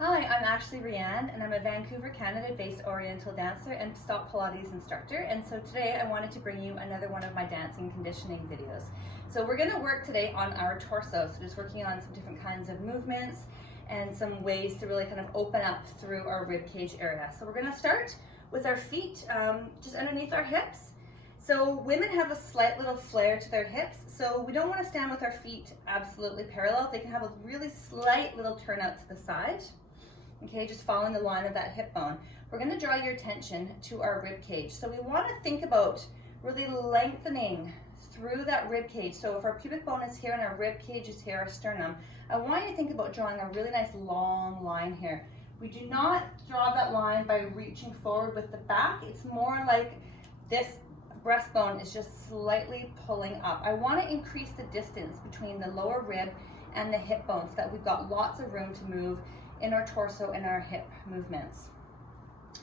Hi, I'm actually Rhianne, and I'm a Vancouver, Canada-based Oriental dancer and stop Pilates instructor. And so today I wanted to bring you another one of my dancing conditioning videos. So we're going to work today on our torso, so just working on some different kinds of movements and some ways to really kind of open up through our rib cage area. So we're going to start with our feet just underneath our hips. So women have a slight little flare to their hips, so we don't want to stand with our feet absolutely parallel. They can have a really slight little turnout to the side. Okay, just following the line of that hip bone. We're going to draw your attention to our rib cage. So we want to think about really lengthening through that rib cage. So if our pubic bone is here and our rib cage is here, our sternum, I want you to think about drawing a really nice long line here. We do not draw that line by reaching forward with the back. It's more like this breastbone is just slightly pulling up. I want to increase the distance between the lower rib and the hip bone so that we've got lots of room to move in our torso and our hip movements.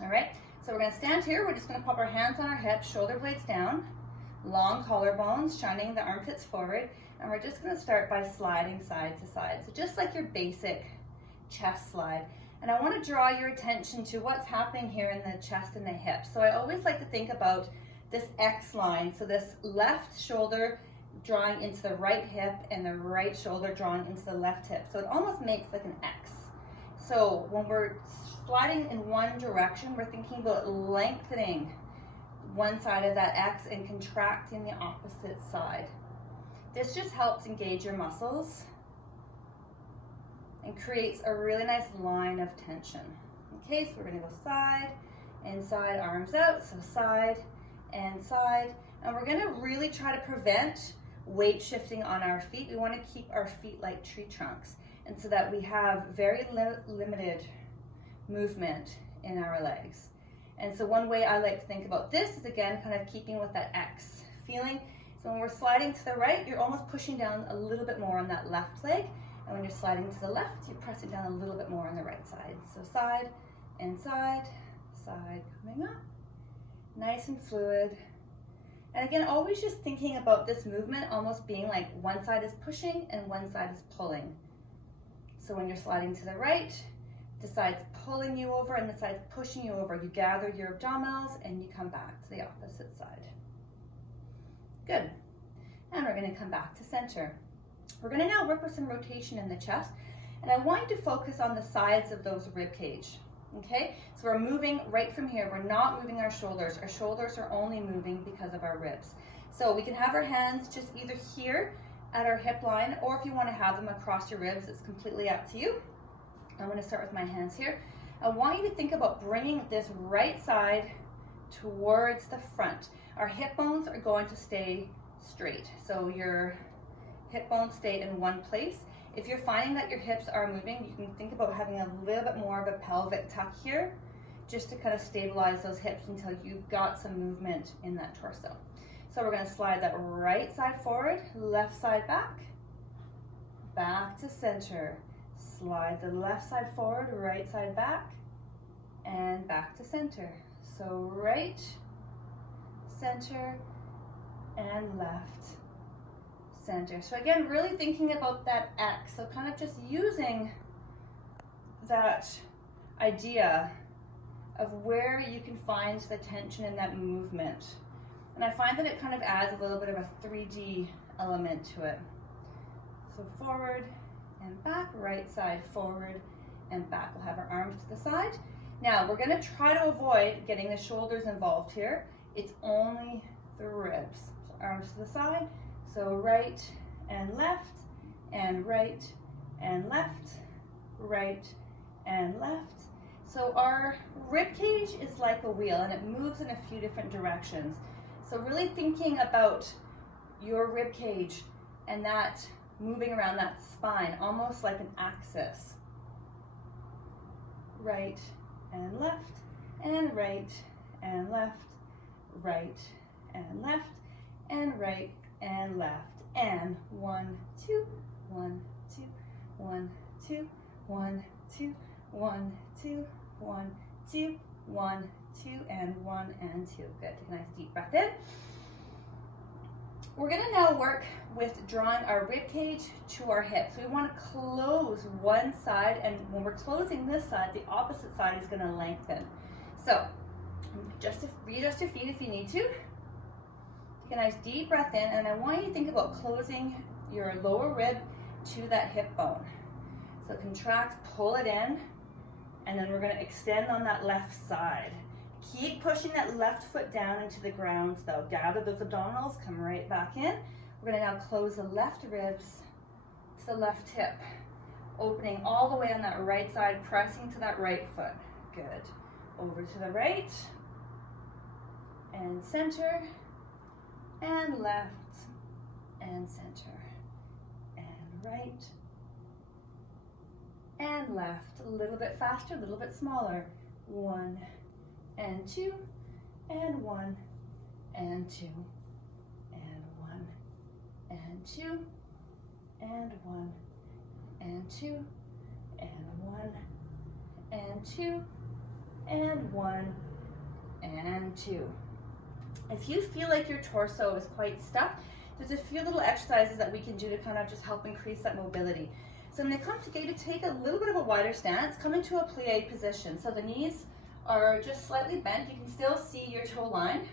All right, so we're going to stand here. We're just going to pop our hands on our hips, shoulder blades down, long collarbones, shining the armpits forward, and we're just going to start by sliding side to side. So just like your basic chest slide. And I want to draw your attention to what's happening here in the chest and the hips. So I always like to think about this X line. So this left shoulder drawing into the right hip and the right shoulder drawing into the left hip. So it almost makes like an X. So when we're sliding in one direction, we're thinking about lengthening one side of that X and contracting the opposite side. This just helps engage your muscles and creates a really nice line of tension. Okay, so we're going to go side and side, arms out, so side and side. And we're going to really try to prevent weight shifting on our feet. We want to keep our feet like tree trunks, and so that we have very limited movement in our legs. And so one way I like to think about this is, again, kind of keeping with that X feeling. So when we're sliding to the right, you're almost pushing down a little bit more on that left leg. And when you're sliding to the left, you're pressing down a little bit more on the right side. So side and side, side coming up, nice and fluid. And again, always just thinking about this movement almost being like one side is pushing and one side is pulling. So when you're sliding to the right, the side's pulling you over and the side's pushing you over. You gather your abdominals and you come back to the opposite side. Good. And we're going to come back to center. We're going to now work with some rotation in the chest, and I want you to focus on the sides of those rib cage. Okay, so we're moving right from here. We're not moving our shoulders. Our shoulders are only moving because of our ribs. So we can have our hands just either here at our hip line, or if you want to have them across your ribs, it's completely up to you. I'm going to start with my hands here. I want you to think about bringing this right side towards the front. Our hip bones are going to stay straight. So your hip bones stay in one place. If you're finding that your hips are moving, you can think about having a little bit more of a pelvic tuck here, just to kind of stabilize those hips until you've got some movement in that torso. So we're going to slide that right side forward, left side back, back to center. Slide the left side forward, right side back, and back to center. So right, center, and left, center. So again, really thinking about that X. So kind of just using that idea of where you can find the tension in that movement. And I find that it kind of adds a little bit of a 3D element to it. So forward and back, right side forward and back. We'll have our arms to the side. Now we're going to try to avoid getting the shoulders involved here. It's only the ribs. So arms to the side. So right and left and right and left, right and left. So our rib cage is like a wheel and it moves in a few different directions. So really thinking about your rib cage and that moving around that spine, almost like an axis. Right and left, and right and left, right and left, and right and left. And 1, 2, 1, 2, 1, 2, 1, 2, 1, 2, 1, 2, 1, 2, and 1 and 2. Good. Take a nice deep breath in. We're gonna now work with drawing our rib cage to our hips. We wanna close one side, and when we're closing this side, the opposite side is gonna lengthen. So, just readjust your feet if you need to. Take a nice deep breath in, and I want you to think about closing your lower rib to that hip bone. So contract, pull it in, and then we're gonna extend on that left side. Keep pushing that left foot down into the ground though. Gather those abdominals, come right back in. We're gonna now close the left ribs to the left hip, opening all the way on that right side, pressing to that right foot. Good. Over to the right, and center, and left, and center, and right, and left. A little bit faster, a little bit smaller. 1, and 2, and 1, and 2, and 1, and 2, and 1, and 2, and 1, and 2, and 1, and 2. If you feel like your torso is quite stuck, there's a few little exercises that we can do to kind of just help increase that mobility. So when they come together, take a little bit of a wider stance, come into a plie position. So the knees are just slightly bent. You can still see your toe line.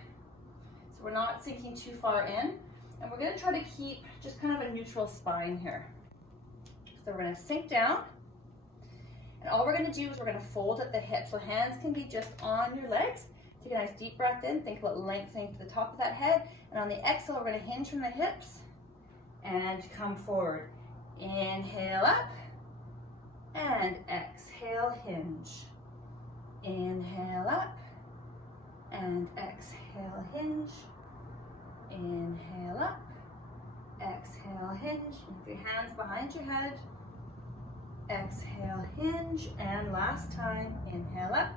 So we're not sinking too far in. And we're gonna try to keep just kind of a neutral spine here. So we're gonna sink down. And all we're gonna do is we're gonna fold at the hip. So hands can be just on your legs. Take a nice deep breath in. Think about lengthening to the top of that head. And on the exhale, we're gonna hinge from the hips and come forward. Inhale up and exhale, hinge. Inhale up and exhale, hinge. Inhale up, exhale, hinge. With your hands behind your head. Exhale, hinge, and last time, inhale up,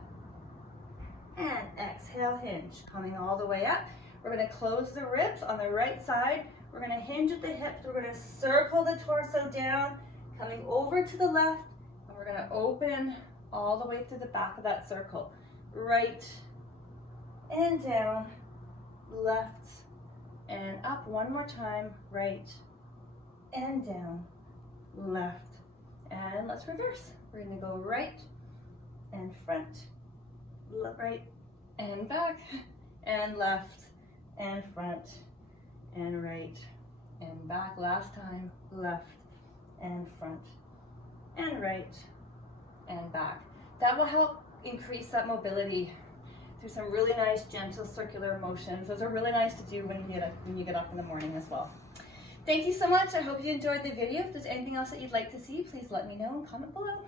and exhale, hinge. Coming all the way up, we're gonna close the ribs on the right side. We're gonna hinge at the hips, we're gonna circle the torso down, coming over to the left, and we're gonna open all the way through the back of that circle. Right and down, left and up. One more time, right and down, left. And let's reverse. We're gonna go right and front, right and back, and left and front, and right and back. Last time, left and front, and right and back. That will help increase that mobility through some really nice gentle circular motions. Those are really nice to do when you get up in the morning as well. Thank you so much. I hope you enjoyed the video. If there's anything else that you'd like to see, please let me know and comment below.